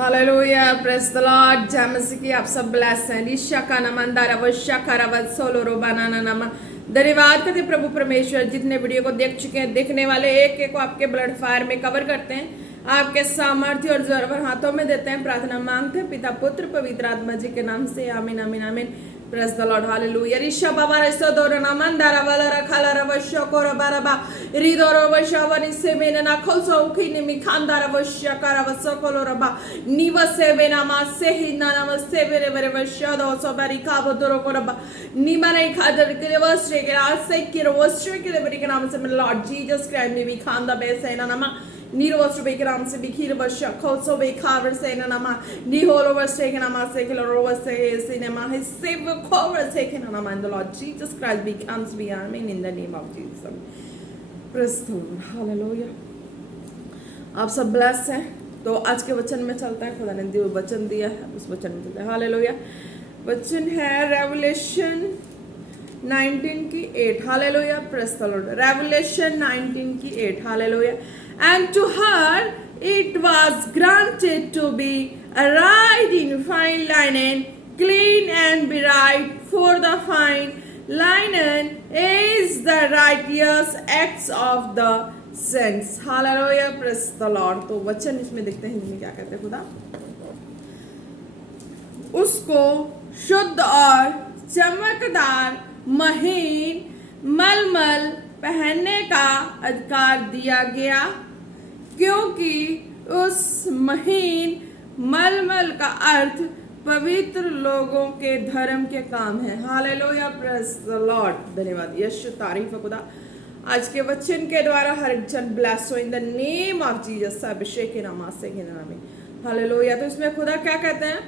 Hallelujah, praise the Lord. जय मसीह की। आप सब ब्लेस हैं। ऋषा का नमंदार अवश्य खरावत सोलो रो बनाना नमा। धन्यवाद करते प्रभु परमेश्वर, जितने वीडियो को देख चुके हैं, देखने वाले एक एक को आपके ब्लड फायर में कवर करते हैं, आपके सामर्थ्य और जोरवर हाथों में देते हैं। प्रार्थना मांगते हैं पिता पुत्र पवित्र आत्मा जी के नाम से, आमीन आमीन आमीन। Praise the Lord, hallelujah. Risha baba resto doro namandara valara khalara vasho kora baraba ridoro vasho vani semena na khoso ukhini mikhandara vasho kara vaso kolora ba niva semena ma sehi na namaste vere vere vasho do so bari kabo doro kora ba nimana khadar ke vasre ke ase ke vasre ke bari ke naam se Lord Jesus Christ me vikhanda be se na nama Nirvastra Bekiram se Bikir Vasha, Koso Bekaver Senama, Niholo was taken a massacre was a cinema, his savior cover taken on a man, the Lord Jesus Christ becomes be Amen in the name of Jesus. Praise the Lord, hallelujah. आप सब bless हैं। तो आज के वचन में चलता है। खुदा ने जो वचन दिया है उस वचन में चलता है। हालेलुया। वचन है रेवलेशन 19 की 8। Hallelujah. Praise the Lord. Revelation 19 की 8। Hallelujah. And to her it was granted to be arrayed in fine linen, clean and bright, for the fine linen is the righteous acts of the saints. Hallelujah, praise the Lord. तो वचन इसमें देखते हैं हिंदी में क्या कहते हैं खुदा। उसको शुद्ध और चमकदार महीन मलमल पहनने का अधिकार दिया गया, क्योंकि उस महीन मलमल का अर्थ पवित्र लोगों के धर्म के काम है। Hallelujah, praise the Lord. धन्यवाद यीशु, तारीफ है खुदा। आज के वचन के द्वारा हर एक जन ब्लेस हो in the name of Jesus. अभिषेक के नाम से के नाम में। हालेलुया। तो इसमें खुदा क्या कहते हैं?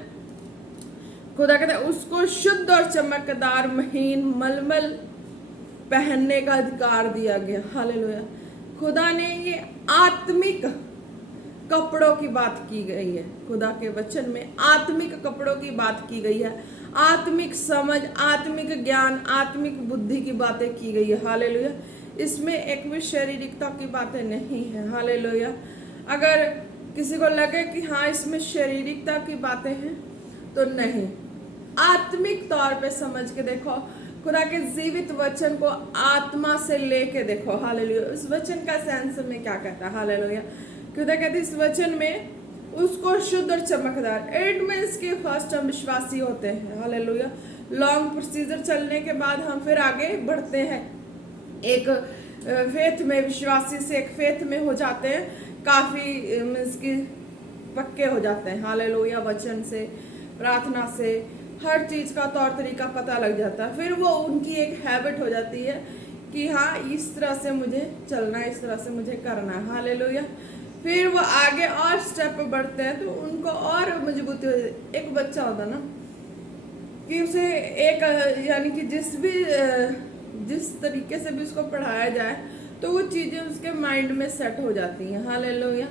खुदा कहते हैं उसको शुद्ध और चमकदार महीन मलमल पहनने का अधिकार दिया गया। हालेलुया। खुदा ने ये आत्मिक कपड़ों की बात की गई है। खुदा के वचन में आत्मिक कपड़ों की बात की गई है। आत्मिक समझ, आत्मिक ज्ञान, आत्मिक बुद्धि की बातें की गई है। हालेलुया। इसमें एक भी शारीरिकता की बातें नहीं है। हालेलुया। अगर किसी को लगे कि हाँ इसमें शारीरिकता की बातें हैं तो नहीं, आत्मिक तौर पे समझ के देखो। खुदा के जीवित वचन को आत्मा से लेके देखो। हालेलुया। इस वचन का सेंस में क्या कहता है? हालेलुया। खुदा कहते इस वचन में उसको शुद्ध और चमकदार, इट मींस के फर्स्ट हम विश्वासी होते हैं। हालेलुया। लॉन्ग प्रोसीजर चलने के बाद हम फिर आगे बढ़ते हैं, एक फेथ में, विश्वासी से एक फेथ में हो जाते हैं, काफी मींस की पक्के हो जाते हैं। हालेलुया। वचन से, प्रार्थना से, हर चीज का तौर तरीका पता लग जाता है। फिर वो उनकी एक हैबिट हो जाती है कि हाँ इस तरह से मुझे चलना है, इस तरह से मुझे करना है। हालेलुया। फिर वो आगे और स्टेप पे बढ़ते हैं तो उनको और मजबूती हो जाती है। एक बच्चा होता ना कि उसे एक यानी कि जिस तरीके से भी उसको पढ़ाया जाए तो वो चीजें उसके माइंड में सेट हो जाती हैं। हालेलुया।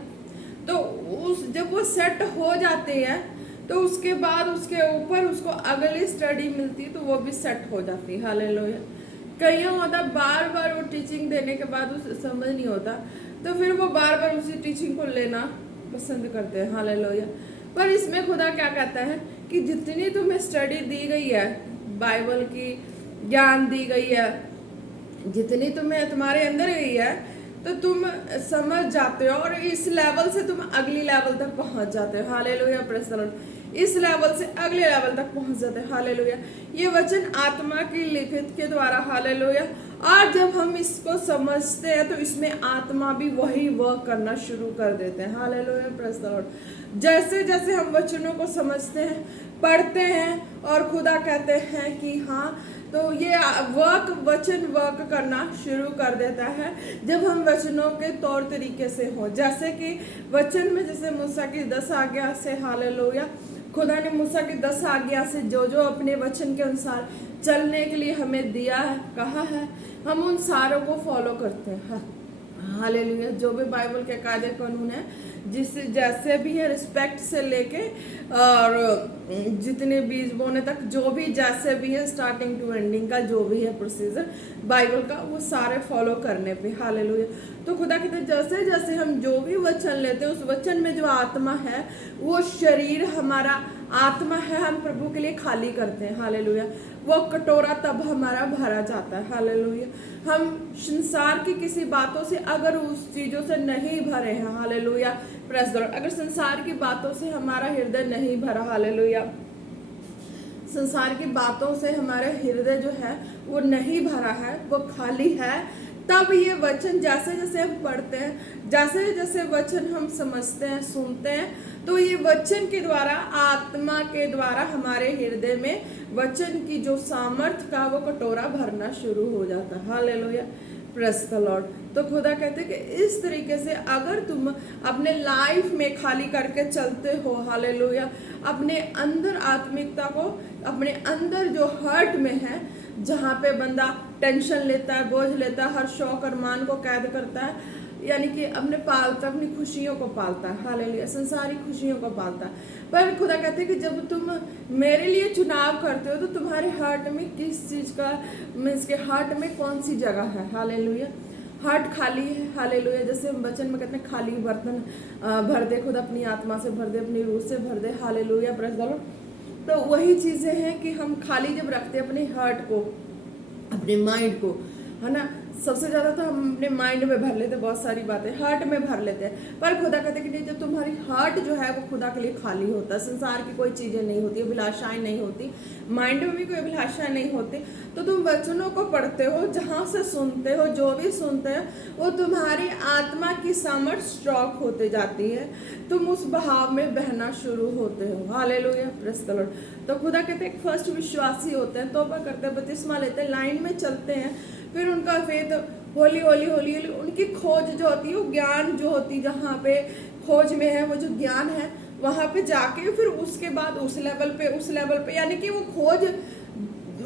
तो जब वो सेट हो जाती है तो उसके बाद उसके ऊपर उसको अगली स्टडी मिलती है तो वो भी सेट हो जाती है। हालेलुया। कईयों होता बार बार वो टीचिंग देने के बाद उसे समझ नहीं होता तो फिर वो बार बार उसी टीचिंग को लेना पसंद करते हैं। हालेलुया। पर इसमें खुदा क्या कहता है कि जितनी तुम्हें स्टडी दी गई है, बाइबल की ज्ञान दी गई है, जितनी तुम्हें तुम्हारे अंदर गई है तो तुम समझ जाते हो और इस लेवल से तुम अगली लेवल तक पहुंच जाते हो। हालेलुया। Praise the Lord. इस लेवल से अगले लेवल तक पहुंच जाते हैं। हालेलुया। ये वचन आत्मा की लिखित के द्वारा। हालेलुया। और जब हम इसको समझते हैं तो इसमें आत्मा भी वही वर्क करना शुरू कर देते हैं। हालेलुया। Praise the Lord. जैसे जैसे हम वचनों को समझते हैं, पढ़ते हैं और खुदा कहते हैं कि हाँ, तो ये वचन वर्क करना शुरू कर देता है जब हम वचनों के तौर तरीके से हो। जैसे कि वचन में जैसे मूसा की 10 आज्ञा से, हालेलुया, खुदा ने मूसा की 10 आज्ञा से जो जो अपने वचन के अनुसार चलने के लिए हमें दिया है, कहा है, हम उन सारों को फॉलो करते हैं। हालेलुया। जो भी बाइबल के कायदे कानून है, जिस जैसे भी है रिस्पेक्ट से लेके और जितने बीज बोने तक जो भी जैसे भी है स्टार्टिंग टू एंडिंग का जो भी है प्रोसीजर बाइबल का वो सारे फॉलो करने पे हालेलुया। तो खुदा कहते जैसे जैसे हम जो भी वचन लेते हैं उस वचन में जो आत्मा है वो शरीर हमारा आत्मा है हम प्रभु के लिए खाली करते हैं हालेलुया। वो कटोरा तब हमारा भरा जाता है हालेलुया। हम संसार की किसी बातों से अगर उस चीजों से नहीं भरे हैं हालेलुया, प्रेस द लॉर्ड, अगर संसार की बातों से हमारा हृदय नहीं भरा हालेलुया, संसार की बातों से हमारा हृदय जो है वो नहीं भरा है, वो खाली है, तब ये वचन जैसे जैसे हम पढ़ते हैं, जैसे जैसे वचन हम समझते हैं सुनते हैं, तो ये वचन के द्वारा आत्मा के द्वारा हमारे हृदय में वचन की जो सामर्थ का वो कटोरा भरना शुरू हो जाता है हालेलुया, प्रेस द लॉर्ड। तो खुदा कहते हैं कि इस तरीके से अगर तुम अपने लाइफ में खाली करके चलते हो हालेलुया, अपने अंदर आत्मिकता को, अपने अंदर जो हर्ट में है, जहाँ पे बंदा टेंशन लेता है, बोझ लेता है, हर शौक और मान को कैद करता है, यानी कि अपने पालता, अपनी खुशियों को पालता है हालेलुया, संसारी खुशियों को पालता है। पर खुदा कहते हैं कि जब तुम मेरे लिए चुनाव करते हो तो तुम्हारे हार्ट में किस चीज़ का, मीन्स के हार्ट में कौन सी जगह है हालेलुया, हार्ट खाली है हालेलुया। जैसे हम वचन में कहते हैं खाली बर्तन भर दे, खुद अपनी आत्मा से भर दे, अपनी रूह से भर दे हालेलुया, प्रेज़ द लॉर्ड। तो वही चीज़ें हैं कि हम खाली जब रखते हैं अपने हार्ट को, अपने माइंड को, है ना, सबसे ज़्यादा तो हम अपने माइंड में भर लेते हैं, बहुत सारी बातें हार्ट में भर लेते हैं। पर खुदा कहते हैं कि नहीं, जब तुम्हारी हार्ट जो है वो खुदा के लिए खाली होता है, संसार की कोई चीज़ें नहीं होती, अभिलाषाएं नहीं होती, माइंड में भी कोई अभिलाषाएं नहीं होती, तो तुम वचनों को पढ़ते हो, जहाँ से सुनते हो, जो भी सुनते हो वो तुम्हारी आत्मा की सामर्थ स्ट्रॉक होते जाती है, तुम उस बहाव में बहना शुरू होते हो हालेलुया, प्रेज़ द लॉर्ड। तो खुदा कहते हैं फर्स्ट विश्वासी होते हैं, तौबा करते हैं, बपतिस्मा लेते हैं, लाइन में चलते हैं, फिर उनका फेथ होली होली होली होली उनकी खोज जो होती है, वो ज्ञान जो होती है, जहाँ पे खोज में है वो जो ज्ञान है वहाँ पे जाके फिर उसके बाद उस लेवल पे यानी कि वो खोज,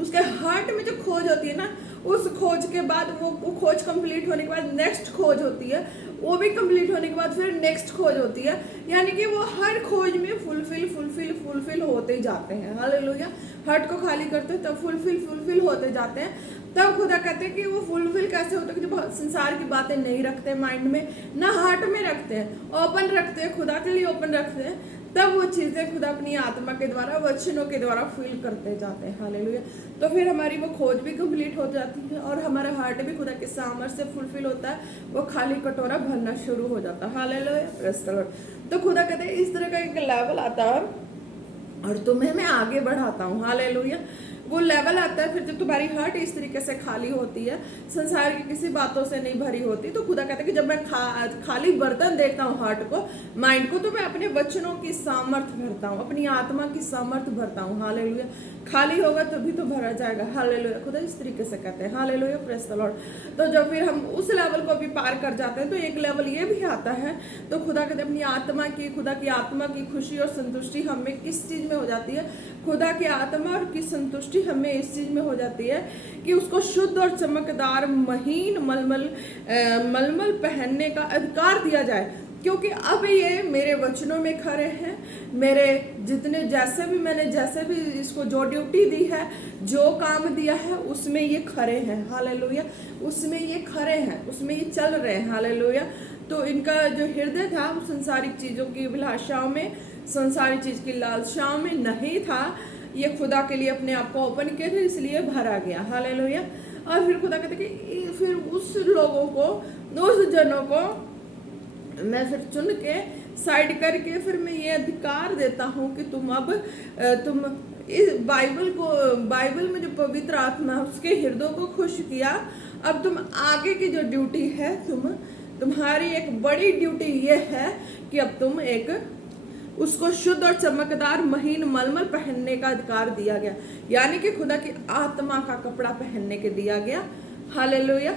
उसके हार्ट में जो खोज होती है ना, उस खोज के बाद वो खोज कंप्लीट होने के बाद नेक्स्ट खोज होती है, वो भी कंप्लीट होने के बाद फिर नेक्स्ट खोज होती है, यानी कि वो हर खोज में फुलफिल होते जाते हैं हालेलुया। हार्ट को खाली करते हैं तब फुलफिल होते जाते हैं। तब खुदा कहते हैं कि वो फुलफिल कैसे होता है कि जब संसार की बातें नहीं रखते माइंड में, ना हार्ट में रखते हैं, ओपन रखते हैं, खुदा के लिए ओपन रखते हैं, तब वो चीज़ें खुदा अपनी आत्मा के द्वारा, वचनों के द्वारा फील करते जाते हैं हालेलुया। तो फिर हमारी वो खोज भी कंप्लीट हो जाती है और हमारा हार्ट भी खुदा के सामर्थ से फुलफिल होता है, वो खाली कटोरा भरना शुरू हो जाता है हालेलुया, प्रेज़ द लॉर्ड। तो खुदा कहते हैं इस तरह का एक लेवल आता है और तुम्हें मैं आगे बढ़ाता हूँ हालेलुया। वो लेवल आता है फिर जब तुम्हारी हार्ट इस तरीके से खाली होती है, संसार की किसी बातों से नहीं भरी होती, तो खुदा कहता है कि जब मैं खाली बर्तन देखता हूँ हार्ट को, माइंड को, तो मैं अपने वचनों की सामर्थ भरता हूँ, अपनी आत्मा की सामर्थ भरता हूँ हालेलुया। खाली होगा तभी तो भरा जाएगा हालेलुया, खुदा इस तरीके से कहते हैं हालेलुया, प्रेज़ द लॉर्ड। तो जब फिर हम उस लेवल को भी पार कर जाते हैं तो एक लेवल ये भी आता है, तो खुदा कहते हैं अपनी आत्मा की, खुदा की आत्मा की खुशी और संतुष्टि हमें किस चीज़ में हो जाती है, खुदा की आत्मा और की संतुष्टि हमें इस चीज़ में हो जाती है कि उसको शुद्ध और चमकदार महीन मलमल पहनने का अधिकार दिया जाए, क्योंकि अब ये मेरे वचनों में खरे हैं, मेरे जितने जैसे भी इसको जो ड्यूटी दी है, जो काम दिया है, उसमें ये खरे हैं हालेलुया, उसमें ये खरे हैं, उसमें ये चल रहे हैं हालेलुया। तो इनका जो हृदय था वो संसारिक चीज़ों की अभिलाषाओं में, संसारी चीज़ की लालसाओं में नहीं था, ये खुदा के लिए अपने आप को ओपन किए थे, इसलिए भरा गया हालेलुया। और फिर खुदा कहते कि फिर उस लोगों को, उस जनों को मैं फिर चुन के साइड करके फिर मैं ये अधिकार देता हूँ कि तुम इस बाइबल में जो पवित्र आत्मा है उसके हृदय को खुश किया, अब तुम आगे की जो ड्यूटी है, तुम्हारी एक बड़ी ड्यूटी ये है कि अब तुम एक उसको शुद्ध और चमकदार महीन मलमल पहनने का अधिकार दिया गया, यानी कि खुदा की आत्मा का कपड़ा पहनने के दिया गया हालेलुया।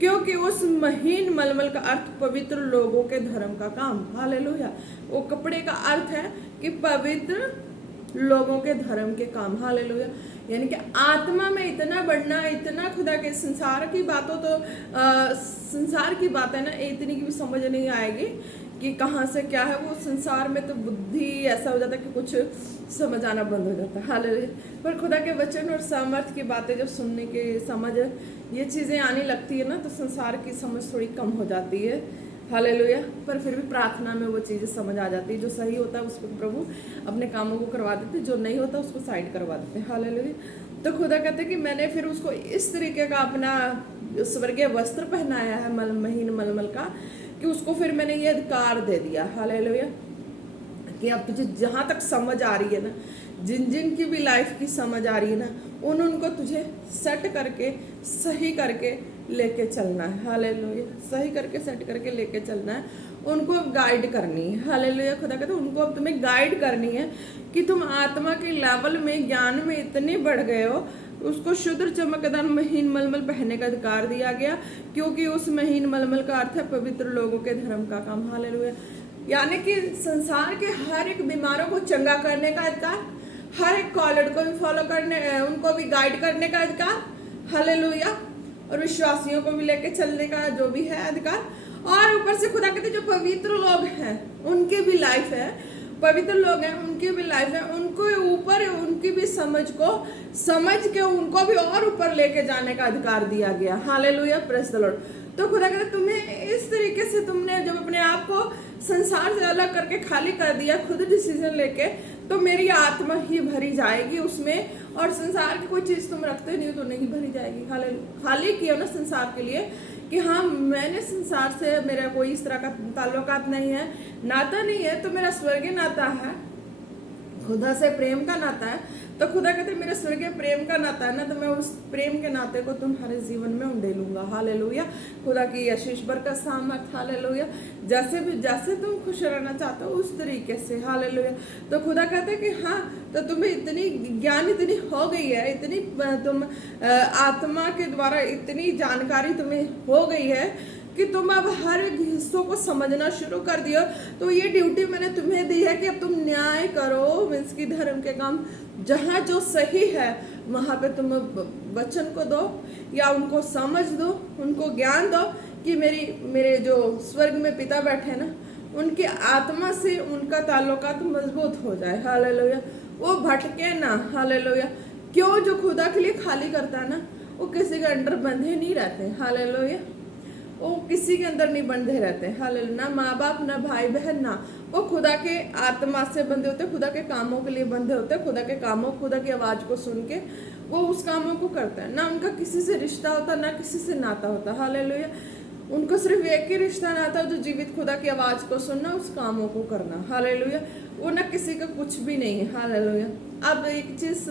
क्योंकि उस महीन मलमल का अर्थ पवित्र लोगों के धर्म का काम हालेलुया, वो कपड़े का अर्थ है कि पवित्र लोगों के धर्म के काम हालेलुया, यानी कि आत्मा में इतना बढ़ना, इतना खुदा के संसार की बातों तो संसार की बातें ना इतनी की भी समझ नहीं आएगी कि कहाँ से क्या है, वो संसार में तो बुद्धि ऐसा हो जाता है कि कुछ समझ आना बंद हो जाता है। हालेलुया। पर खुदा के वचन और सामर्थ की बातें जब सुनने के समझ ये चीज़ें आने लगती है ना, तो संसार की समझ थोड़ी कम हो जाती है। हालेलुया। पर फिर भी प्रार्थना में वो चीज़ें समझ आ जाती है। जो सही होता है उसको प्रभु अपने कामों को करवा देते, जो नहीं होता उसको साइड करवा देते। हालेलुया। तो खुदा कहते हैं कि मैंने फिर उसको इस तरीके का अपना स्वर्गीय वस्त्र पहनाया है महीन मलमल का, कि उसको फिर मैंने ये अधिकार दे दिया। हालेलुया। कि अब तुझे जहाँ तक समझ आ रही है ना, जिन जिन की भी लाइफ की समझ आ रही है ना, उनको तुझे सेट करके सही करके लेके चलना है। हालेलुया। सही करके सेट करके लेके चलना है, उनको अब गाइड करनी है। हालेलुया। खुदा कहते उनको अब तुम्हें गाइड करनी है कि तुम आत्मा के लेवल में ज्ञान में इतने बढ़ गए हो, उसको शुद्ध चमकदार महीन मलमल पहनने का अधिकार दिया गया, क्योंकि उस महीन मलमल का अर्थ है पवित्र लोगों के धर्म का काम। हालेलुया। यानी कि संसार के हर एक बीमारों को चंगा करने का अधिकार, हर एक कॉलर को भी फॉलो करने, उनको भी गाइड करने का अधिकार। हालेलुया। और विश्वासियों को भी लेके चलने का जो भी है अधिकार। और ऊपर से खुदा कहते जो पवित्र लोग हैं उनकी भी लाइफ है, पवित्र लोग हैं उनकी भी लाइफ है, उनको ऊपर उनकी भी समझ को समझ के उनको भी और ऊपर लेके जाने का अधिकार दिया गया। हालेलुया। Praise the Lord. तो खुदा कहते तुम्हें इस तरीके से तुमने जब अपने आप को संसार से अलग करके खाली कर दिया, खुद डिसीजन लेके, तो मेरी आत्मा ही भरी जाएगी उसमें, और संसार की कोई चीज तुम रखते नहीं हो तो नहीं भरी जाएगी। खाली किया ना संसार के लिए कि हाँ मैंने संसार से मेरा कोई इस तरह का ताल्लुकात नहीं है, नाता नहीं है, तो मेरा स्वर्गीय नाता है, खुदा से प्रेम का नाता है। तो खुदा कहते मेरे स्वर्गीय प्रेम का नाता है ना, तो मैं उस प्रेम के नाते को तुम्हारे जीवन में उंडेलूंगा। हालेलुया। खुदा की आशीष बरकत सामर्थ। हालेलुया। जैसे तुम खुश रहना चाहते हो उस तरीके से। हालेलुया। तो खुदा कहते कि हाँ, तो तुम्हें इतनी ज्ञान इतनी हो गई है, इतनी तुम आत्मा के द्वारा इतनी जानकारी तुम्हें हो गई है कि तुम अब हर एक हिस्सों को समझना शुरू कर दियो। तो ये ड्यूटी मैंने तुम्हें दी है कि अब तुम न्याय करो, मीन्स की धर्म के काम, जहाँ जो सही है वहाँ पे तुम वचन को दो या उनको समझ दो, उनको ज्ञान दो कि मेरे जो स्वर्ग में पिता बैठे ना, उनकी आत्मा से उनका ताल्लुकात मजबूत हो जाए। हालेलुया। वो भटके ना। हालेलुया। क्यों? जो खुदा के लिए खाली करता है ना, वो किसी के अंडर बंधे नहीं रहते। हालेलुया। वो किसी के अंदर नहीं बंधे रहते। हालेलुया। ना माँ बाप, ना भाई बहन, ना वो खुदा के आत्मा से बंधे होते, खुदा के कामों के लिए बंधे होते, खुदा के कामों, खुदा की आवाज को सुन के वो उस कामों को करते हैं। ना उनका किसी से रिश्ता होता, ना किसी से नाता होता। हालेलुया। उनको सिर्फ एक ही रिश्ता नाता जो जीवित खुदा की आवाज को सुनना, उस कामों को करना। हालेलुया। वो ना किसी का कुछ भी नहीं है। हालेलुया। अब एक चीज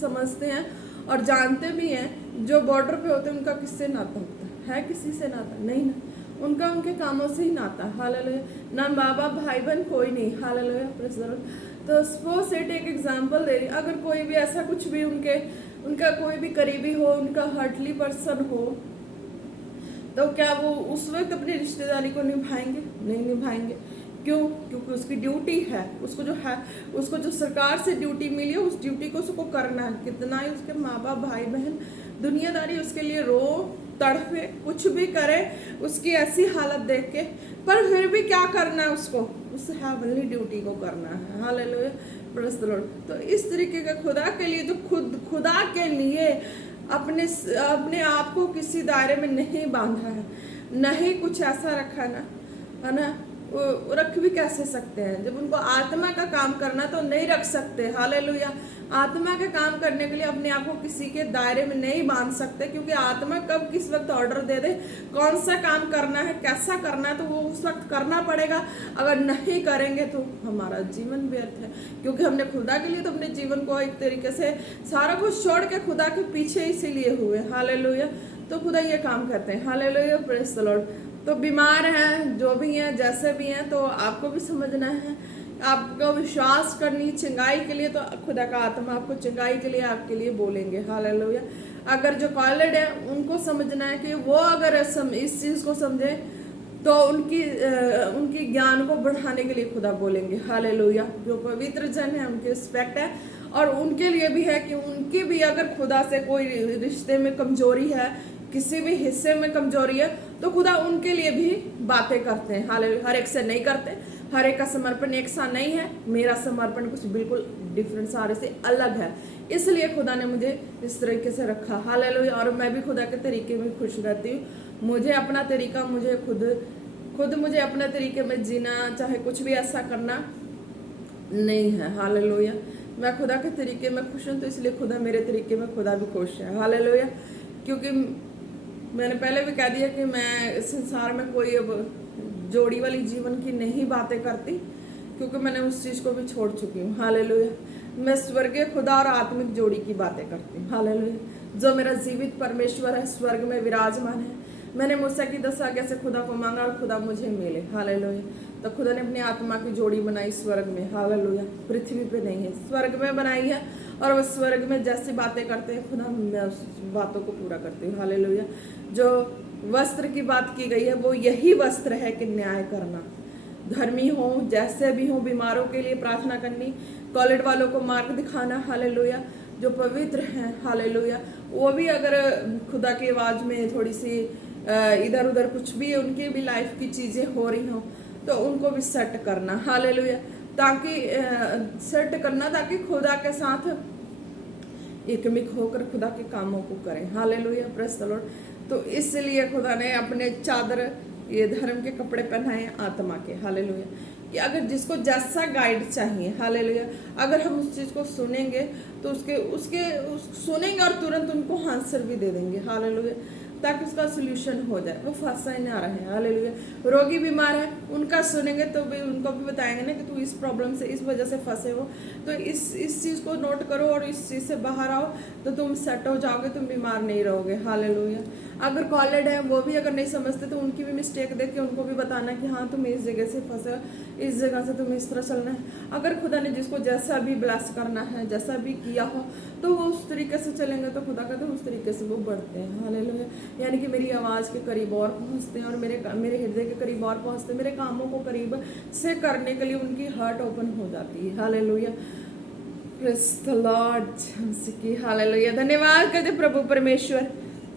समझते हैं और जानते भी हैं, जो बॉर्डर पे होते हैं उनका किससे नाता होता है? किसी से नाता नहीं ना, उनका उनके कामों से ही नाता। हालेलुया। ना माँ बाप, भाई बहन, कोई नहीं। हालेलुया। Praise the Lord. तो सपोज इट एक एग्जांपल दे रही, अगर कोई भी ऐसा कुछ भी उनका कोई भी करीबी हो, उनका हर्टली पर्सन हो, तो क्या वो उस वक्त अपनी रिश्तेदारी को निभाएंगे? नहीं निभाएंगे। क्यों? क्योंकि उसकी ड्यूटी है, उसको जो सरकार से ड्यूटी मिली है, उस ड्यूटी को उसको करना है। कितना ही उसके माँ बाप, भाई बहन, दुनियादारी उसके लिए रो तड़पे, कुछ भी करे उसकी ऐसी हालत देख के, पर फिर भी क्या करना है उसको? उस हेवनली ड्यूटी को करना है। हालेलुया। Praise the Lord. तो इस तरीके का खुदा के लिए, तो खुदा के लिए अपने आप को किसी दायरे में नहीं बांधा है, नहीं कुछ ऐसा रखा ना, है ना। वो रख भी कैसे सकते हैं? जब उनको आत्मा का काम करना तो नहीं रख सकते। हालेलुया। आत्मा के काम करने के लिए अपने आप को किसी के दायरे में नहीं बांध सकते, क्योंकि आत्मा कब किस वक्त ऑर्डर दे दे, कौन सा काम करना है, कैसा करना है, तो वो उस वक्त करना पड़ेगा। अगर नहीं करेंगे तो हमारा जीवन व्यर्थ है, क्योंकि हमने खुदा के लिए तो अपने जीवन को एक तरीके से सारा कुछ छोड़ के खुदा के पीछे इसीलिए हुए। हालेलुया। तो खुदा ये काम करते हैं। हालेलुया। Praise the Lord. तो बीमार हैं, जो भी हैं, जैसे भी हैं, तो आपको भी समझना है, आपको विश्वास करनी चंगाई के लिए, तो खुदा का आत्मा आपको चंगाई के लिए आपके लिए बोलेंगे। हालेलुया। अगर जो कॉलेड है उनको समझना है कि वो अगर इस चीज़ को समझे तो उनकी ज्ञान को बढ़ाने के लिए खुदा बोलेंगे। हालेलुया। जो पवित्र जन है उनकी रिस्पेक्ट है, और उनके लिए भी है कि उनकी भी अगर खुदा से कोई रिश्ते में कमजोरी है, किसी भी हिस्से में कमजोरी है, तो खुदा उनके लिए भी बातें करते हैं। हालेलुया। हर एक से नहीं करते, हर एक का समर्पण एक सा नहीं है। मेरा समर्पण कुछ बिल्कुल डिफरेंट, सारे से अलग है, इसलिए खुदा ने मुझे इस तरीके से रखा। हालेलुया। और मैं भी खुदा के तरीके में खुश रहती हूँ। मुझे अपना तरीका, मुझे खुद मुझे अपने तरीके में जीना, चाहे कुछ भी ऐसा करना नहीं है। हालेलुया। मैं खुदा के तरीके में खुश हूँ, तो इसलिए खुदा मेरे तरीके में खुदा भी खुश है। हालेलुया। क्योंकि मैंने पहले भी कह दिया कि मैं संसार में कोई अब जोड़ी वाली जीवन की नहीं बातें करती, क्योंकि मैंने उस चीज़ को भी छोड़ चुकी हूँ। हालेलुया। मैं स्वर्गीय खुदा और आत्मिक जोड़ी की बातें करती हूँ। हालेलुया। जो मेरा जीवित परमेश्वर है, स्वर्ग में विराजमान है। मैंने मूसा की 10 आज्ञा से खुदा को मांगा और खुदा मुझे मिले। हालेलुया। तो खुदा ने अपनी आत्मा की जोड़ी बनाई स्वर्ग में। हालेलुया। पृथ्वी पे नहीं है, स्वर्ग में बनाई है। और वह स्वर्ग में जैसी बातें करते हैं खुदा, मैं उस बातों को पूरा करती हूँ। हालेलुया। जो वस्त्र की बात की गई है वो यही वस्त्र है कि न्याय करना, धर्मी हो, जैसे भी हो, बीमारों के लिए प्रार्थना करनी, कॉलेज वालों को मार्ग दिखाना। हालेलुया। जो पवित्र हैं, हालेलुया, वो भी अगर खुदा की आवाज़ में थोड़ी सी इधर उधर कुछ भी उनकी भी लाइफ की चीज़ें हो रही हों, तो उनको भी सेट करना। हालेलुया। ताकि सेट करना, ताकि खुदा के साथ एकमिक होकर खुदा के कामों को करें। हालेलुया। Praise the Lord. तो इसलिए खुदा ने अपने चादर, ये धर्म के कपड़े पहनाए आत्मा के। हालेलुया। कि अगर जिसको जैसा गाइड चाहिए, हालेलुया, अगर हम उस चीज़ को सुनेंगे तो उसके सुनेंगे और तुरंत उनको आंसर भी दे देंगे। हालेलुया। ताकि उसका सोल्यूशन हो जाए, वो फंसा ही ना रहे। हालेलुया। रोगी बीमार है, उनका सुनेंगे तो भी उनको भी बताएंगे ना कि तू इस प्रॉब्लम से, इस वजह से फंसे हो, तो इस चीज़ को नोट करो और इस चीज़ से बाहर आओ, तो तुम सेट हो जाओगे, तुम बीमार नहीं रहोगे। हालेलुया। अगर कॉलेज है, वो भी अगर नहीं समझते तो उनकी भी मिस्टेक देख के उनको भी बताना कि हाँ तुम इस जगह से फंसे हो, इस जगह से तुम्हें इस तरह चलना है। अगर खुदा ने जिसको जैसा भी ब्लेस करना है, जैसा भी किया हो, तो वो उस तरीके से चलेंगे तो खुदा कहते हैं उस तरीके से वो बढ़ते हैं। हालेलुया। यानी कि मेरी आवाज़ के करीब और पहुँचते हैं और मेरे हृदय के करीब और पहुँचते हैं। मेरे कामों को करीब से करने के लिए उनकी हार्ट ओपन हो जाती है। Hallelujah. Praise the Lord. Hallelujah. धन्यवाद करते प्रभु परमेश्वर।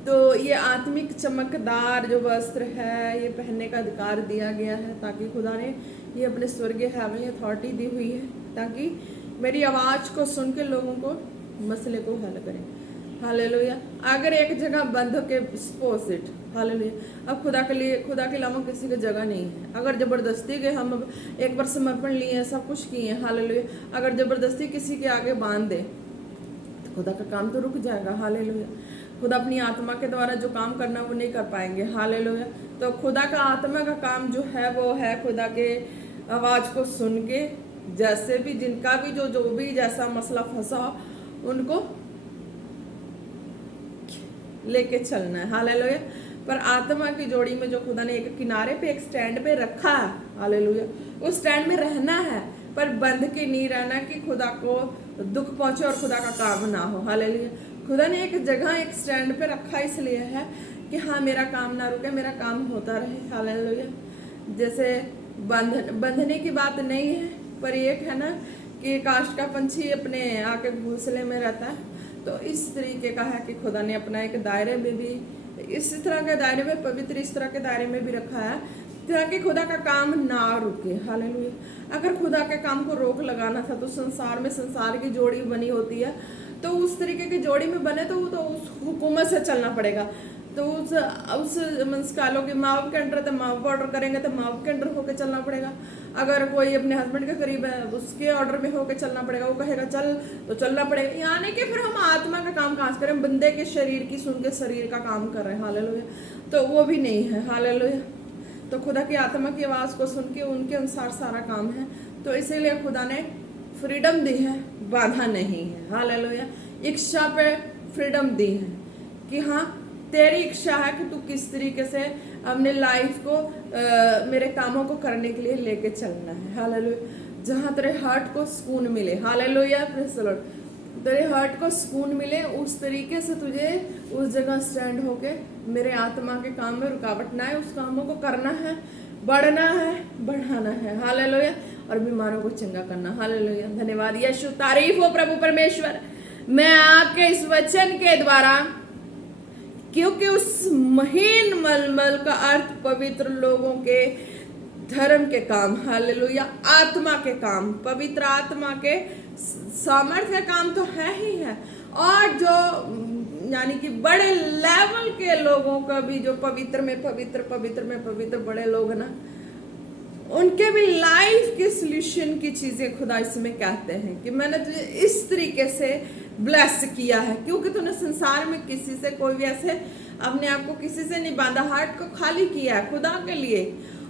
तो ये आत्मिक चमकदार जो वस्त्र है, ये पहनने का अधिकार दिया गया है, ताकि खुदा ने ये अपने स्वर्गीय हेवनली अथॉरिटी दी हुई है, ताकि मेरी आवाज़ को सुन के लोगों को मसले को हल करें। हालेलुया। अगर एक जगह बंद हो के सपोज इट, हालेलुया, अब खुदा के अलावा किसी की जगह नहीं है। अगर ज़बरदस्ती के हम एक बार समर्पण लिए हैं, सब कुछ किए हैं, हालेलुया, अगर ज़बरदस्ती किसी के आगे बांध दे तो खुदा का काम तो रुक जाएगा। हालेलुया। खुदा अपनी आत्मा के द्वारा जो काम करना वो नहीं कर पाएंगे। हालेलुया। तो खुदा का आत्मा का काम जो है वो है खुदा के आवाज़ को सुन के, जैसे भी जिनका भी जो भी जैसा मसला फंसा उनको लेके चलना है। हालेलुया। पर आत्मा की जोड़ी में जो खुदा ने एक किनारे पे, एक स्टैंड पे रखा है, हालेलुया, उस स्टैंड में रहना है, पर बंध के नहीं रहना कि खुदा को दुख पहुंचे और खुदा का काम ना हो। हालेलुया। खुदा ने एक जगह, एक स्टैंड पे रखा इसलिए है कि हाँ मेरा काम ना रुके, मेरा काम होता रहे। हालेलुया। जैसे बंधने की बात नहीं है, पर एक है ना कि काष्ठ का पंछी अपने आके घोंसले में रहता है, तो इस तरीके का है कि खुदा ने अपना एक दायरे में भी, इस तरह के दायरे में, पवित्र इस तरह के दायरे में भी रखा है ताकि खुदा का काम ना रुके। हालेलुया। अगर खुदा के काम को रोक लगाना था तो संसार की जोड़ी बनी होती है, तो उस तरीके की जोड़ी में बने तो उस हुकूमत से चलना पड़ेगा। तो उस मंस्कालों के माँ बाप के अंडर, तो माँ बाप ऑर्डर करेंगे तो माँ बाप के अंडर होकर चलना पड़ेगा। अगर कोई अपने हस्बैंड के करीब है, उसके ऑर्डर में होकर चलना पड़ेगा, वो कहेगा चल तो चलना पड़ेगा। यानी कि फिर हम आत्मा का काम कहाँ से करें, बंदे के शरीर की सुन के शरीर का काम कर रहे हैं। हालेलुया। तो वो भी नहीं है। हालेलुया। तो खुदा की आत्मा की आवाज़ को सुन के उनके अनुसार सारा काम है, तो इसीलिए खुदा ने फ्रीडम दी है, बाधा नहीं है। हालेलुया। इच्छा पे फ्रीडम दी है कि हाँ तेरी इच्छा है कि तू किस तरीके से अपने लाइफ को मेरे कामों को करने के लिए लेके चलना है। हालेलुया। जहाँ तेरे हार्ट को सुकून मिले। हालेलुया। Praise the Lord. तेरे हार्ट को सुकून मिले, उस तरीके से तुझे उस जगह स्टैंड होके मेरे आत्मा के काम में रुकावट ना है, उस कामों को करना है, बढ़ना है, बढ़ाना है। हालेलुया। और बीमारों को चंगा करना। हालेलुया। धन्यवाद यीशु। तारीफ हो प्रभु परमेश्वर। मैं आपके इस वचन के द्वारा क्योंकि उस महीन मलमल का अर्थ पवित्र लोगों के धर्म के काम, हालेलुया, आत्मा के काम, पवित्र आत्मा के सामर्थ्य काम तो है ही है। और जो यानी कि बड़े लेवल के लोगों का भी, जो पवित्र में पवित्र बड़े लोग ना, उनके भी लाइफ के सॉल्यूशन की चीजें खुदा इसमें कहते हैं कि मैंने तुझे इस तरीके से ब्लेस किया है, क्योंकि तूने संसार में किसी से कोई भी ऐसे अपने आप को किसी से नहीं बांधा, हार्ट को खाली किया है खुदा के लिए,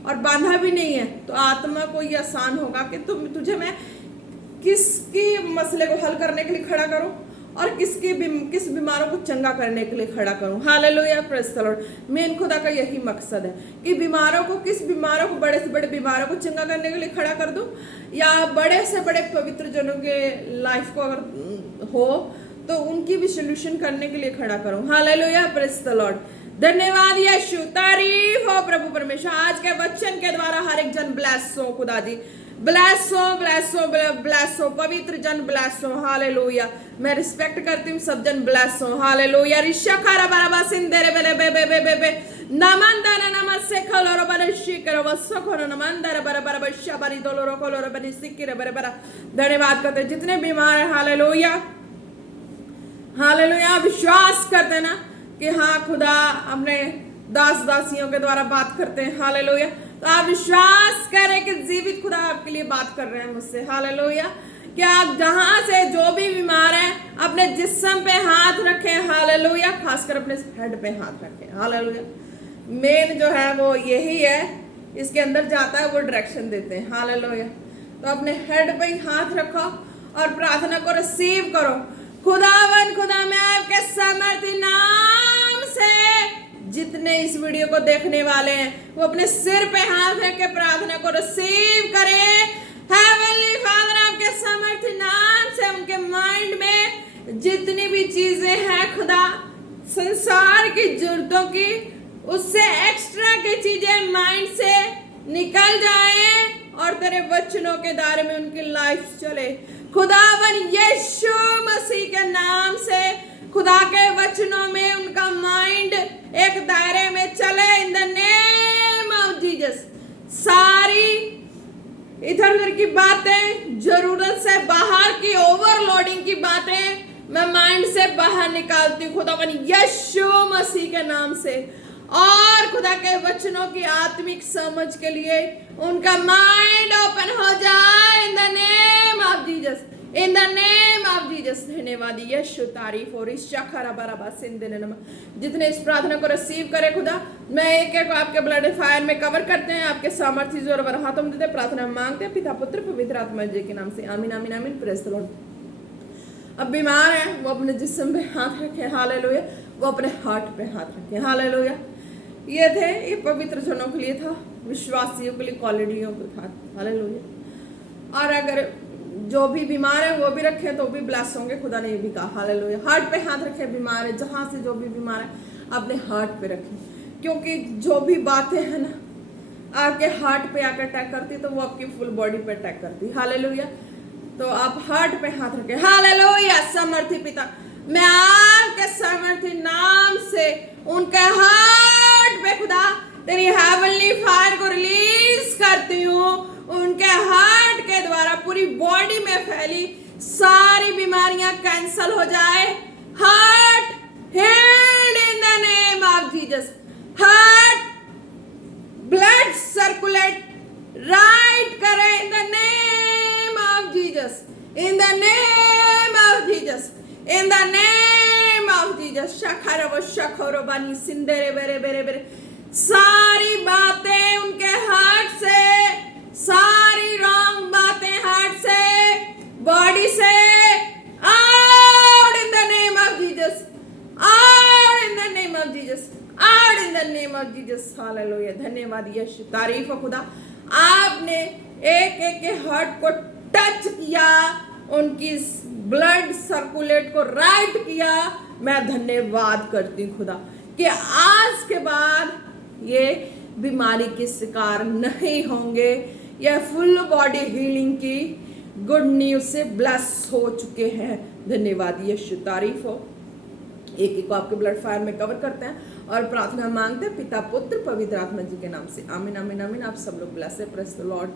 और बांधा भी नहीं है। तो आत्मा को ये आसान होगा कि तुझे मैं किसकी मसले को हल करने के लिए खड़ा करूं और किस बीमारों को चंगा करने के लिए खड़ा करूं। Hallelujah, praise the Lord. Main खुदा का यही मकसद है कि किस बीमारों को, बड़े से बड़े बीमारों को चंगा करने के लिए खड़ा कर दूं, या बड़े से बड़े पवित्र जनों के लाइफ को अगर हो तो उनकी भी सोल्यूशन करने के लिए खड़ा करूं। Hallelujah, praise the Lord. धन्यवाद यीशु, तारीफ हो प्रभु परमेश्वर। आज के वचन के द्वारा हर एक जन ब्लेस हो खुदा जी, ब्लेस हो पवित्र जन ब्लेस हो। हालेलुया, मैं रिस्पेक्ट करती हूँ सब जन ब्लेस हो। हालेलुया, रिशा खारा बाराबा सिंदेरे बेले बे बे बे बे नमंदर नमस्से खलोरो बरशी करो वसखोरो नमंदर बराबर बशा बरी दोलोरो कोलोरो बनी सिक्किरे बराबर। धन्यवाद करते जितने बीमार हैं। हालेलुया, हालेलुया, विश्वास करते ना कि हाँ खुदा अपने दास दासियों के द्वारा बात करते हैं। हालेलुया, तो आप विश्वास करें कि जीवित खुदा आपके लिए बात कर रहे हैं मुझसे। हालेलुया, कि आप जहां से जो भी बीमार हैं अपने जिस्म पे हाथ रखें। हालेलुया, खासकर अपने हेड पे हाथ रखें। हालेलुया, मेन जो है वो यही है, इसके अंदर जाता है वो डायरेक्शन देते हैं। हालेलुया, तो अपने हेड पे ही हाथ रखो और प्रार्थना को रिसीव करो। खुदावन खुदा, मैं आपके सामर्थी नाम से जितने इस वीडियो को देखने वाले हैं वो अपने सिर पे हाथ रख के प्रार्थना को रिसीव करें। हेवनली फादर, आपके सामर्थी नाम से उनके माइंड में जितनी भी चीजें हैं खुदा, संसार की जरूरतों की, उससे एक्स्ट्रा की चीजें माइंड से निकल जाएं और तेरे वचनों के दायरे में उनकी लाइफ चले। खुदावन यीशु मसीह के नाम से खुदा के वचनों में उनका माइंड एक दायरे में चले। इन द नेम ऑफ जीसस, सारी इधर उधर की बातें, जरूरत से बाहर की ओवरलोडिंग की बातें मैं माइंड से बाहर निकालती हूँ खुदावन यीशु मसीह के नाम से। और खुदा के वचनों की आत्मिक समझ के लिए उनका माइंड ओपन हो जाए। इन the name of Jesus, in the name of Jesus. धन्यवाद यीशु, तारीफ और इस शखरा बराबर सिंधने नम। जितने इस प्रार्थना को रिसीव करे खुदा, मैं एक एक आपके ब्लड फायर में कवर करते हैं, आपके सामर्थ्य जोर वर हाथों में देते, प्रार्थना मांगते हैं पिता पुत्र पवित्र आत्मा जी के नाम से। आमीन आमीन आमीन, प्रेज़ द लॉर्ड। अब बीमार है वो अपने जिस्म पे हाथ रखे। हालेलुया, वो अपने हार्ट पे हाथ रखे। हालेलुया, ये पवित्र जनों के लिए था, विश्वासियों के लिए, कॉलोनियों के था। हालेलुया, और अगर जो भी बीमार है वो भी रखे तो भी ब्लेस होंगे। खुदा ने ये भी कहा। हालेलुया, हार्ट पे हाथ रखे, बीमार है जहां से जो भी बीमार है अपने हार्ट पे रखें, क्योंकि जो भी बातें हैं ना आपके हार्ट पे आकर अटैक करती तो वो आपकी फुल बॉडी पे अटैक करती। हालेलुया, तो आप हार्ट पे हाथ रखें। हालेलुया, समर्थी पिता, मैं आपके समर्थी नाम से उनके हार्ट पे खुदा तेरी हेवनली फायर को रिलीज करती हूँ। उनके हार्ट के द्वारा पूरी बॉडी में फैली सारी बीमारियां कैंसल हो जाए। Heart healed in the name of Jesus. Heart blood circulate right करे in the name of Jesus, in the name of Jesus, in the name of Jesus. शखरो बानी सिंदेरे बेरे बेरे बेरे, सारी बातें उनके हार्ट से, सारी रॉन्ग बातें हार्ट से, बॉडी से, out in the name of Jesus, out in the name of Jesus, out in the name of Jesus. Hallelujah, धन्यवाद यीशु, तारीफ हो खुदा, आपने एक एक के हार्ट को टच किया, उनकी ब्लड सर्कुलेट को राइट किया। मैं धन्यवाद करती हूँ खुदा कि आज के बाद ये बीमारी के शिकार नहीं होंगे। यह फुल बॉडी हीलिंग की गुड न्यूज से ब्लेस हो चुके हैं। धन्यवाद यीशु, तारीफ हो। एक एक को आपके ब्लड फायर में कवर करते हैं और प्रार्थना मांगते हैं पिता पुत्र पवित्र आत्मा जी के नाम से। आमीन आमीन आमीन। आप सब लोग ब्लेस है, प्रेस द लॉर्ड।